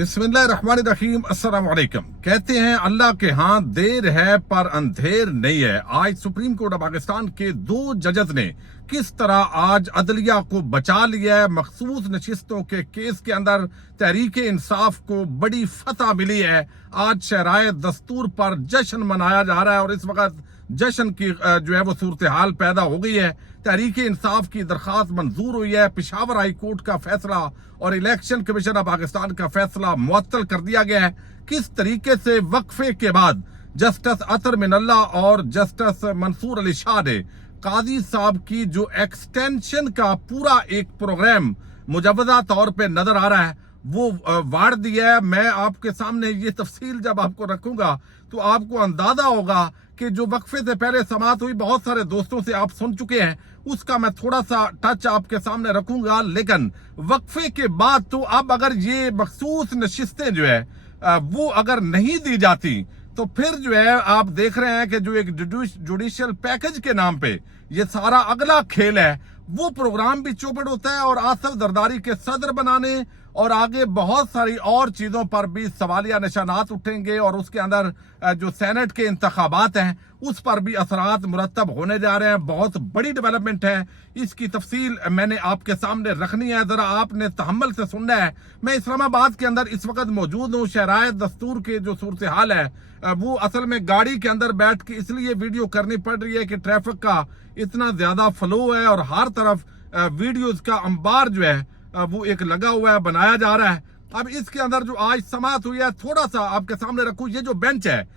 बिस्मिल्लाहिर्रहमानिर्रहीम अस्सलाम वालेकुम। कहते हैं अल्लाह के हाथ देर है पर अंधेर नहीं है। आज सुप्रीम कोर्ट ऑफ पाकिस्तान के 2 जजेस ने किस तरह आज अदलिया को बचा लिया है। मखसूस नशिस्तों के केस के अंदर तहरीक इंसाफ को बड़ी फतह मिली है। आज शराय दस्तूर पर जश्न मनाया जा रहा है और इस वक्त जश्न की जो है वो सूरत हाल पैदा हो गई है। तहरीक इंसाफ की दरख्वास्त मंजूर हुई है। पेशावर हाई कोर्ट का फैसला और इलेक्शन कमीशन ऑफ पाकिस्तान का फैसला मुअत्तल कर दिया गया है। किस तरीके से वक्फे के बाद जस्टिस अतर मिनल्ला और जस्टिस मंसूर अली शाह ने काजी साहब की जो एक्सटेंशन का पूरा एक प्रोग्राम मुजव्वजा तौर पे नजर आ रहा है वो वाड़ दिया है। मैं आपके सामने ये तफसील जब आपको रखूंगा तो आपको अंदाजा होगा कि जो वक्फे से पहले समाअत हुई, बहुत सारे दोस्तों से आप सुन चुके हैं, उसका मैं थोड़ा सा टच आपके सामने रखूंगा। लेकिन वक्फे के बाद तो अब अगर ये मखसूस नशिस्तें जो है वो अगर नहीं दी जाती तो फिर जो है आप देख रहे हैं कि जो एक जुडिशियल पैकेज के नाम पे ये सारा अगला खेल है वो प्रोग्राम भी चौपट होता है और आसिफ जरदारी के सदर बनाने और आगे बहुत सारी और चीजों पर भी सवालिया निशानात उठेंगे और उसके अंदर जो सेनेट के इंतखाबात हैं उस पर भी असरात मुरतब होने जा रहे हैं। बहुत बड़ी डेवलपमेंट है, इसकी तफसील मैंने आपके सामने रखनी है, जरा आपने तहम्मुल से सुनना है। मैं इस्लामाबाद के अंदर इस वक्त मौजूद हूँ। शराय दस्तूर के जो सूरत हाल है वो असल में गाड़ी के अंदर बैठ के इसलिए वीडियो करनी पड़ रही है कि ट्रैफिक का इतना ज्यादा फ्लो है और हर तरफ वीडियोज का अंबार जो है वो एक लगा हुआ है, बनाया जा रहा है। अब इसके अंदर जो आज समाअत हुई है थोड़ा सा आपके सामने रखूं। ये जो बेंच है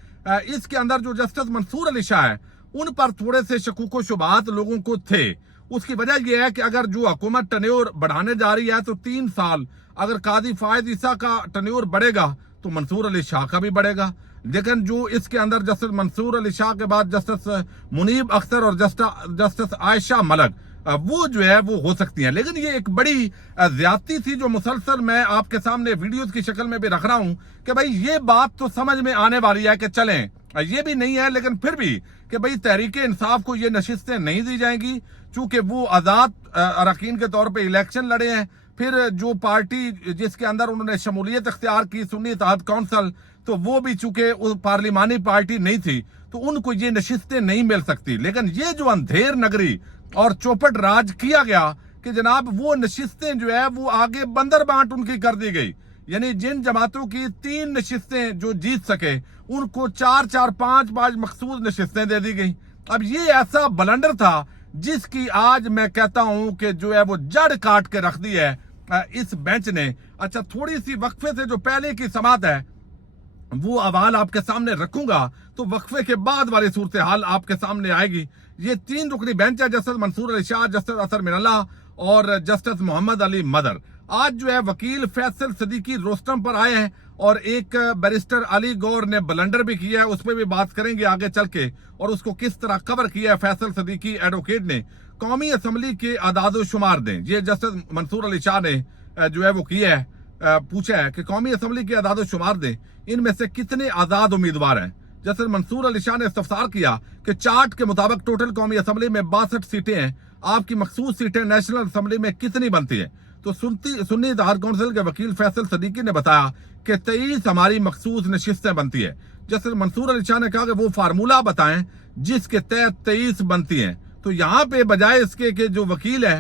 इसके अंदर जो जस्टिस मंसूर अली शाह है उन पर थोड़े से शकूक शुबहात लोगों को थे। उसकी वजह यह है कि अगर जो हुकूमत टन्योर बढ़ाने जा रही है तो 3 साल अगर काजी फायद ईसा का टन्योर बढ़ेगा तो मंसूर अली शाह का भी बढ़ेगा। लेकिन जो इसके अंदर जस्टिस मंसूर अली शाह के बाद जस्टिस मुनीब अख्तर और जस्टिस आयशा मलिक वो जो है वो हो सकती हैं। लेकिन ये एक बड़ी ज्यादती थी जो मुसलसल मैं आपके सामने वीडियोस की शक्ल में भी रख रहा हूं कि भाई ये बात तो समझ में आने वाली है कि चलें, ये भी नहीं है लेकिन फिर भी कि भाई तहरीक इंसाफ को ये नशिस्तें नहीं दी जाएंगी चूंकि वो आजाद अरकान के तौर पर इलेक्शन लड़े हैं। फिर जो पार्टी जिसके अंदर उन्होंने शमूलियत इख्तियार की सुन्नी इत्तेहाद कौंसिल, तो वो भी चूंकि पार्लिमानी पार्टी नहीं थी तो उनको ये नशिस्तें नहीं मिल सकती। लेकिन ये जो अंधेर नगरी और चौपट राज किया गया कि जनाब वो नशिस्तें जो है वो आगे बंदर बांट उनकी कर दी गई। यानी जिन जमातों की 3 नशिस्तें जो जीत सके उनको 4-4, 5-5 मखसूस नशिस्तें दे दी गई। अब ये ऐसा बलंडर था जिसकी आज मैं कहता हूं कि जो है वो जड़ काट के रख दी है इस बेंच ने। अच्छा, थोड़ी सी वक्फे से जो पहले की समाअत है वो अवाल आपके सामने रखूंगा तो वक्फे के बाद वाली सूरत हाल आपके सामने आएगी। ये 3 रुकनी बेंच है, जस्टिस मंसूर अली शाह, जस्टिस अतर मिनल्ला और जस्टिस मोहम्मद अली मदर। आज जो है वकील फैसल सदीकी रोस्टम पर आए हैं और एक बैरिस्टर अली गौर ने बलंडर भी किया है, उस पर भी बात करेंगे आगे चल के और उसको किस तरह कवर किया है फैसल सदीकी एडवोकेट ने। कौमी असम्बली के आदाद शुमार दें, ये जस्टिस मंसूर अली शाह ने जो है वो किया है, पूछा है कि कौमी असम्बली के आदाद शुमार दें, इनमें से कितने आजाद उम्मीदवार हैं। जस्टिस मंसूर अली शाह ने इस्तफसार किया कि चार्ट के मुताबिक टोटल कौमी असम्बली में 62 सीटें हैं, आपकी मखसूस सीटें नेशनल असम्बली में कितनी बनती है। तो सुन्नी इत्तेहाद कौंसिल के वकील फैसल सदीकी ने बताया कि 23 हमारी मखसूस नशिस्तें बनती है। जस्टिस मंसूर अली शाह ने कहा कि वो फार्मूला बताएं जिसके तहत 23 बनती हैं। तो यहाँ पे बजाय इसके कि जो वकील है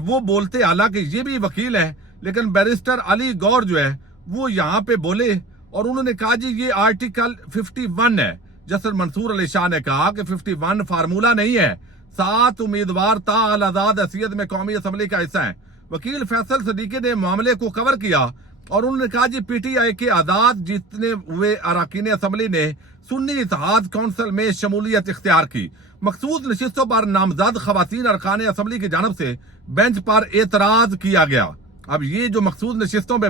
वो बोलते, हालांकि ये भी वकील है लेकिन बैरिस्टर अली गौर जो है वो यहाँ पे बोले और उन्होंने कहा जी ये आर्टिकल 51 है। जस्टिस मंसूर अली शाह ने कहा कि 51 फार्मूला नहीं है, 7 उम्मीदवार ताल आजाद हैसियत में कौमी असम्बली का हिस्सा है। वकील फैसल सदीकी ने मामले को कवर किया और उन्होंने कहा जी पीटीआई के आजाद जीतने हुए अरकान असम्बली ने सुन्नी इत्तेहाद कौंसिल में शमूलियत इख्तियार की। मखसूस नशिस्तों पर नामजद खवातीन अरकान असम्बली की जानब से बेंच पर एतराज किया गया। अब ये जो मखसूस नशिस्तों पे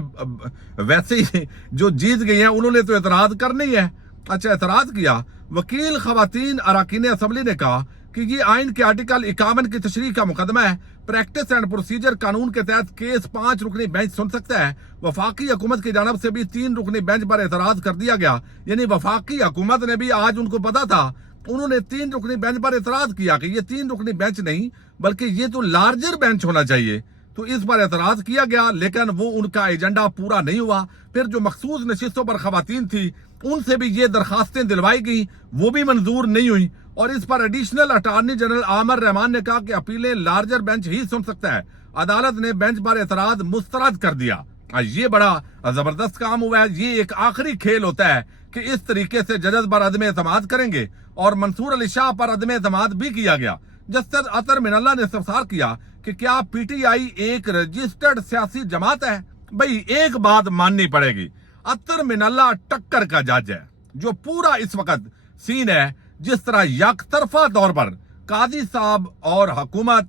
वैसे ही जो जीत गई हैं उन्होंने तो एतराज करनी है। अच्छा, एतराज किया। वकील खवातीन अरकान असम्बली ने कहा कि ये आइन के आर्टिकल 51 की तशरीह का मुकदमा है। प्रैक्टिस एंड प्रोसीजर कानून के तहत केस 5 रुकनी बेंच सुन सकता है। वफाकी हुकूमत की जानब से भी 3 रुकनी बेंच पर एतराज कर दिया गया। यानी वफाकी हुकूमत ने भी आज उनको पता था, उन्होंने 3 रुकनी बेंच पर एतराज किया कि ये 3 रुकनी बेंच नहीं बल्कि ये तो लार्जर बेंच होना चाहिए। تو اس پر اعتراض کیا گیا لیکن وہ ان کا ایجنڈا پورا نہیں ہوا۔ پھر جو مخصوص نشستوں پر خواتین تھی ان سے بھی یہ درخواستیں دلوائی گئیں، وہ بھی منظور نہیں ہوئیں، اور اس پر ایڈیشنل اٹارنی جنرل عامر رحمان نے کہا کہ اپیلیں لارجر بینچ ہی سن سکتا ہے۔ عدالت نے بینچ پر اعتراض مسترد کر دیا۔ یہ بڑا زبردست کام ہوا ہے۔ یہ ایک آخری کھیل ہوتا ہے کہ اس طریقے سے ججز پر عدم اعتماد کریں گے، اور منصور علی شاہ پر عدم اعتماد بھی کیا گیا۔ جسٹس اطہر من اللہ نے استفسار کیا کہ کیا پی ٹی آئی ایک رجسٹرڈ سیاسی جماعت ہے؟ بھئی ایک بات ماننی پڑے گی، اطہر من اللہ ٹکر کا جج ہے۔ جو پورا اس وقت سین ہے، جس طرح یک طرفہ طور پر قاضی صاحب اور حکومت،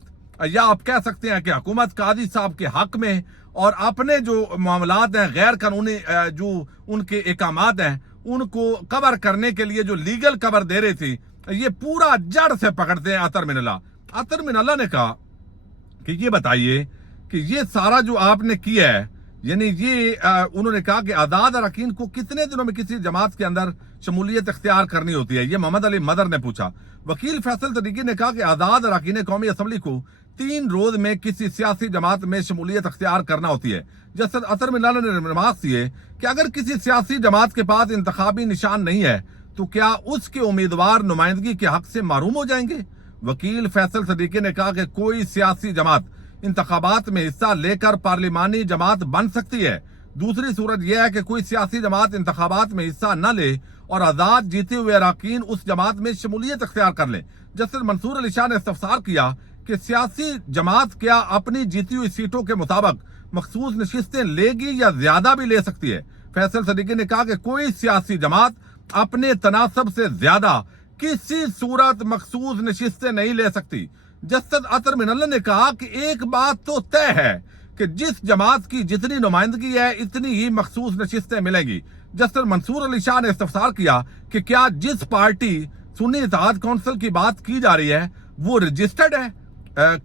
یا آپ کہہ سکتے ہیں کہ حکومت قاضی صاحب کے حق میں اور اپنے جو معاملات ہیں غیر قانونی جو ان کے احکامات ہیں ان کو کور کرنے کے لیے جو لیگل کور دے رہی تھی، یہ پورا جڑ سے پکڑتے ہیں اطہر من اللہ۔ اطہر من اللہ نے کہا کہ یہ بتائیے کہ یہ سارا جو آپ نے کیا ہے، یعنی یہ انہوں نے کہا کہ آزاد اراکین کو کتنے دنوں میں کسی جماعت کے اندر شمولیت اختیار کرنی ہوتی ہے؟ یہ محمد علی مدر نے پوچھا۔ وکیل فیصل صدیقی نے کہا کہ آزاد اراکین قومی اسمبلی کو 3 روز میں کسی سیاسی جماعت میں شمولیت اختیار کرنا ہوتی ہے۔ جسٹس اطہر من اللہ نے رماز دیے کہ اگر کسی سیاسی جماعت کے پاس انتخابی نشان نہیں ہے تو کیا اس کے امیدوار نمائندگی کے حق سے محروم ہو جائیں گے؟ وکیل فیصل صدیقی نے کہا کہ کوئی سیاسی جماعت انتخابات میں حصہ لے کر پارلیمانی جماعت بن سکتی ہے۔ دوسری صورت یہ ہے کہ کوئی سیاسی جماعت انتخابات میں حصہ نہ لے اور آزاد جیتے ہوئے اراکین اس جماعت میں شمولیت اختیار کر لیں۔ جسٹس منصور علی شاہ نے استفسار کیا کہ سیاسی جماعت کیا اپنی جیتی ہوئی سیٹوں کے مطابق مخصوص نشستیں لے گی یا زیادہ بھی لے سکتی ہے؟ فیصل صدیقی نے کہا کہ کوئی سیاسی جماعت اپنے تناسب سے زیادہ کسی صورت مخصوص نشستیں نہیں لے سکتی۔ جسٹس اطہر من اللہ نے کہا کہ ایک بات تو طے ہے کہ جس جماعت کی جتنی نمائندگی ہے اتنی ہی مخصوص نشستیں ملیں گی۔ جسٹس منصور علی شاہ نے استفسار کیا کہ کیا جس پارٹی سنی اتحاد کونسل کی بات کی جا رہی ہے وہ رجسٹرڈ ہے؟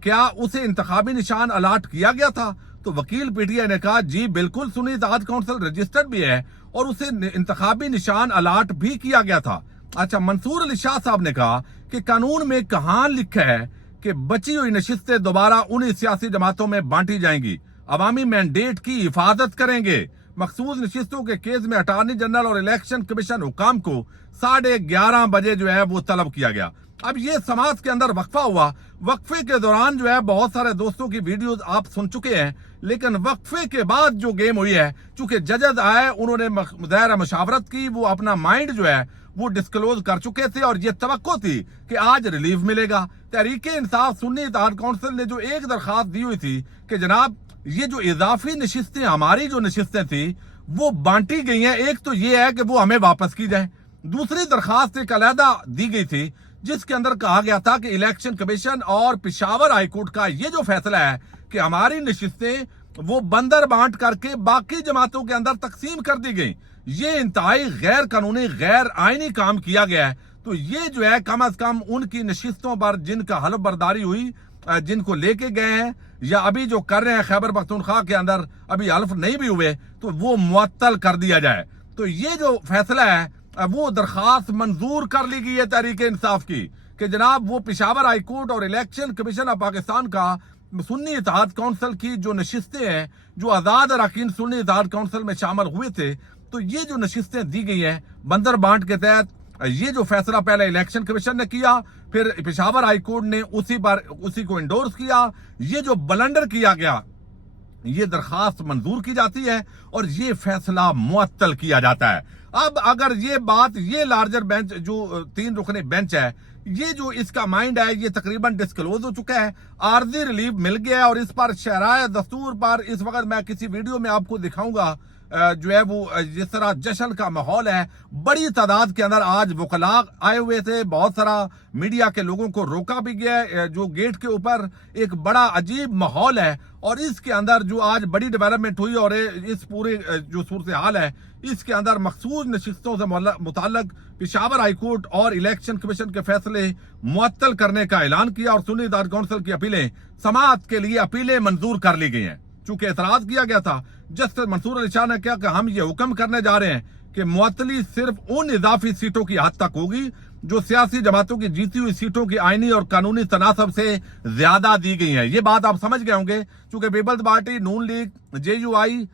کیا اسے انتخابی نشان الاٹ کیا گیا تھا؟ تو وکیل پی ٹی آئی نے کہا جی بالکل، سنی اتحاد کونسل رجسٹرڈ بھی ہے اور اسے انتخابی نشان الاٹ بھی کیا گیا تھا۔ اچھا، منصور علی شاہ صاحب نے کہا کہ قانون میں کہاں لکھا ہے کہ بچی ہوئی نشستیں دوبارہ انہی سیاسی جماعتوں میں بانٹی جائیں گی؟ عوامی مینڈیٹ کی حفاظت کریں گے۔ مخصوص نشستوں کے کیس میں اٹارنی جنرل اور الیکشن کمیشن حکام کو 11:30 بجے جو ہے وہ طلب کیا گیا۔ اب یہ سماعت کے اندر وقفہ ہوا۔ وقفے کے دوران جو ہے بہت سارے دوستوں کی ویڈیوز آپ سن چکے ہیں، لیکن وقفے کے بعد جو گیم ہوئی ہے، چونکہ ججز آئے، انہوں نے دائرہ مشاورت کی، وہ اپنا مائنڈ جو ہے وہ ڈسکلوز کر چکے تھے اور یہ توقع تھی کہ آج ریلیف ملے گا۔ تحریک انصاف سنی اتحاد کونسل نے جو ایک درخواست دی ہوئی تھی کہ جناب یہ جو اضافی نشستیں ہماری جو نشستیں تھیں وہ بانٹی گئی ہیں، ایک تو یہ ہے کہ وہ ہمیں واپس کی جائیں۔ دوسری درخواست ایک علیحدہ دی گئی تھی جس کے اندر کہا گیا تھا کہ الیکشن کمیشن اور پشاور ہائی کورٹ کا یہ جو فیصلہ ہے کہ ہماری نشستیں وہ بندر بانٹ کر کے باقی جماعتوں کے اندر تقسیم کر دی گئی، یہ انتہائی غیر قانونی غیر آئینی کام کیا گیا ہے۔ تو یہ جو ہے کم از کم ان کی نشستوں پر جن کا حلف برداری ہوئی، جن کو لے کے گئے ہیں یا ابھی جو کر رہے ہیں خیبر پختونخوا کے اندر ابھی حلف نہیں بھی ہوئے، تو وہ معطل کر دیا جائے۔ تو یہ جو فیصلہ ہے وہ درخواست منظور کر لی گئی ہے تحریک انصاف کی کہ جناب وہ پشاور ہائی کورٹ اور الیکشن کمیشن آف پاکستان کا سنی اتحاد کونسل کی جو نشستیں ہیں، جو آزاد اراکین سنی اتحاد کونسل میں شامل ہوئے تھے، تو یہ جو نشستیں دی گئی ہیں بندر بانٹ کے تحت، یہ جو فیصلہ پہلے الیکشن کمیشن نے کیا، پھر پشاور ہائی کورٹ نے اسی کو انڈورس کیا، یہ جو بلنڈر کیا گیا، یہ درخواست منظور کی جاتی ہے اور یہ فیصلہ معطل کیا جاتا ہے۔ اب اگر یہ بات، یہ لارجر بینچ جو 3 رکنی بینچ ہے، یہ جو اس کا مائنڈ ہے یہ تقریباً ڈسکلوز ہو چکا ہے، عارضی ریلیف مل گیا ہے، اور اس پر شرائع دستور پر اس وقت میں کسی ویڈیو میں آپ کو دکھاؤں گا جو ہے وہ جس طرح جشن کا ماحول ہے، بڑی تعداد کے اندر آج وکلاء آئے ہوئے تھے، بہت سارا میڈیا کے لوگوں کو روکا بھی گیا ہے، جو گیٹ کے اوپر ایک بڑا عجیب ماحول ہے، اور اس کے اندر جو آج بڑی ڈیولپمنٹ ہوئی اور اس پورے جو صورتحال ہے اس کے اندر مخصوص نشستوں سے متعلق پشاور ہائی کورٹ اور الیکشن کمیشن کے فیصلے معطل کرنے کا اعلان کیا، اور سنی اتحاد کونسل کی اپیلیں سماعت کے لیے اپیلیں منظور کر لی گئی ہیں۔ چونکہ اعتراض کیا گیا تھا، جسٹس منصور علی شاہ نے کہا کہ ہم یہ حکم کرنے جا رہے ہیں کہ معطلی صرف ان اضافی سیٹوں کی حد تک ہوگی जो सियासी जमातों की जीती हुई सीटों की आईनी और कानूनी तनासब से ज्यादा दी गई हैं। ये बात आप समझ गए होंगे, क्योंकि पीपल्स पार्टी, नून लीग, JUI,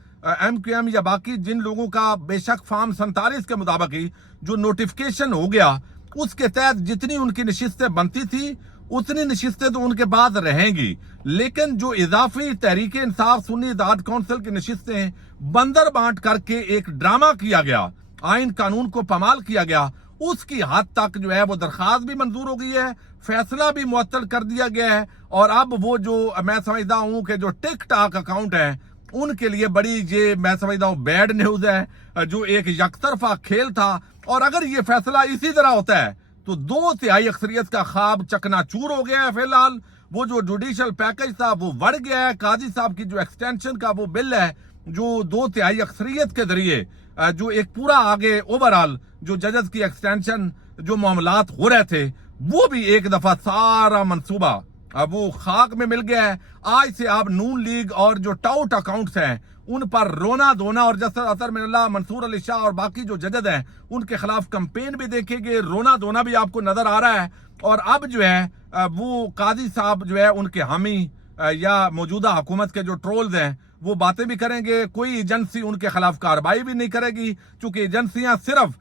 MQM या बाकी जिन लोगों का बेशक फॉर्म 47 के मुताबिक ही जो नोटिफिकेशन हो गया, उसके तहत जितनी उनकी नशिस्तें बनती थी उतनी नशिस्तें तो उनके पास रहेंगी, लेकिन जो इजाफी तहरीक इंसाफ सुन्नी इत्तेहाद काउंसिल की नशिस्तें बंदर बांट करके एक ड्रामा किया गया, आइन कानून को पमाल किया गया, उसकी हद तक जो है वो दरखास्त भी मंजूर हो गई है, फैसला भी मुअत्तल कर दिया गया है। और अब वो जो मैं समझता हूं कि जो टिक टाक अकाउंट है उनके लिए बड़ी ये मैं समझता हूं बैड न्यूज है, जो एक यकतरफा खेल था। और अगर ये फैसला इसी तरह होता है तो 2/3 अक्सरियत का ख्वाब चकनाचूर हो गया है। फिलहाल वो जो जुडिशल पैकेज था वो बढ़ गया है। काजी साहब की जो एक्सटेंशन का वो बिल है, जो 2/3 अक्सरियत के जरिए जो एक पूरा आगे ओवरऑल जो जजेस की एक्सटेंशन जो मामलात हो रहे थे, वो भी एक दफा सारा मंसूबा अब वो खाक में मिल गया है। आज से आप नून लीग और जो टाउट अकाउंट्स हैं उन पर रोना धोना, और जैसे अतर मिनल्ला, मंसूर अली शाह और बाकी जो जजेस हैं उनके खिलाफ कंपेन भी देखेंगे, रोना धोना भी आपको नजर आ रहा है। और अब जो है वो काजी साहब जो है उनके हामी या मौजूदा हुकूमत के जो ट्रोल्स हैं वो बातें भी करेंगे। कोई एजेंसी उनके खिलाफ कार्रवाई भी नहीं करेगी, क्योंकि एजेंसियां सिर्फ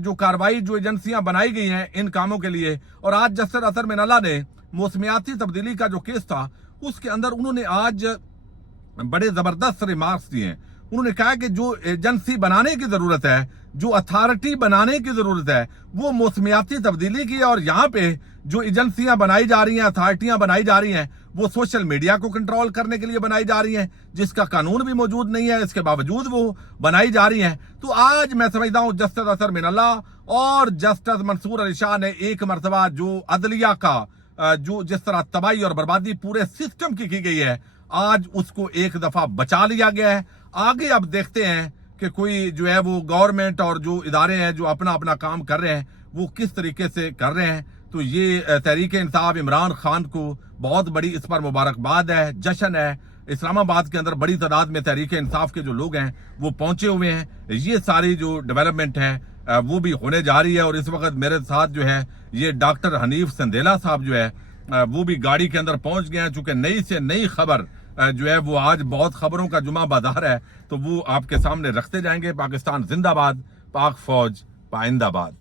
जो कार्रवाई जो एजेंसियां बनाई गई हैं इन कामों के लिए। और आज जस्टिस अतर मिनल्ला ने मौसमियाती तब्दीली का जो केस था उसके अंदर उन्होंने आज बड़े जबरदस्त रिमार्क्स दिए हैं। उन्होंने कहा कि जो एजेंसी बनाने की जरूरत है, जो अथॉरिटी बनाने की जरूरत है, वो मौसमियाती तब्दीली की है। और यहाँ पे जो एजेंसियां बनाई जा रही हैं, अथॉरिटियां बनाई जा रही हैं, वो सोशल मीडिया को कंट्रोल करने के लिए बनाई जा रही हैं, जिसका कानून भी मौजूद नहीं है, इसके बावजूद वो बनाई जा रही हैं। तो आज मैं समझता हूं जस्टिस अतर मिनल्ला और जस्टिस मंसूर अली शाह ने एक मरतबा जो अदलिया का जो जिस तरह तबाही और बर्बादी पूरे सिस्टम की गई है, आज उसको एक दफा बचा लिया गया है। आगे अब देखते हैं कि कोई जो है वो गवर्नमेंट और जो इदारे हैं जो अपना अपना काम कर रहे हैं वो किस तरीके से कर रहे हैं। तो ये तहरीक इंसाफ इमरान खान को बहुत बड़ी इस पर मुबारकबाद है, जश्न है। इस्लामाबाद के अंदर बड़ी तादाद में तहरीक इंसाफ के जो लोग हैं वो पहुंचे हुए हैं। ये सारी जो डेवलपमेंट है वो भी होने जा रही है। और इस वक्त मेरे साथ जो है ये डॉक्टर हनीफ संदेला साहब जो है वो भी गाड़ी के अंदर पहुंच गए हैं, चूंकि नई से नई खबर जो है वो आज बहुत खबरों का जुमा बाजार है, तो वो आपके सामने रखते जाएंगे। पाकिस्तान जिंदाबाद, पाक फौज पाइंदाबाद।